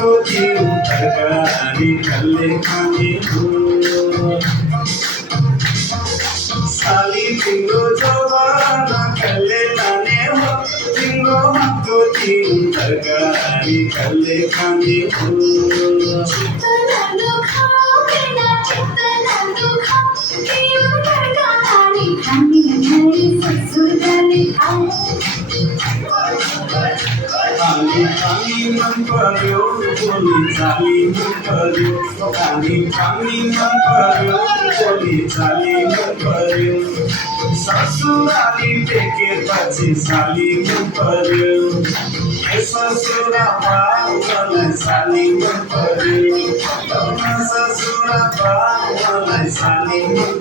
जीव तरकारी कल्ले खाने हो साली तिम्रो जवाना कल्ले लाने हो तिम्रो हातको जीव तरकारी कल्ले खाने हो पानी मन पर्यो बोली चाली मन पर्यो पानी मन पर्यो बोली चाली मन पर्यो ससुराली टेकेपछि साली मन पर्यो ससुरा बाबुलाई साली मन पर्यो ससुरा बाबुलाई साली मन पर्यो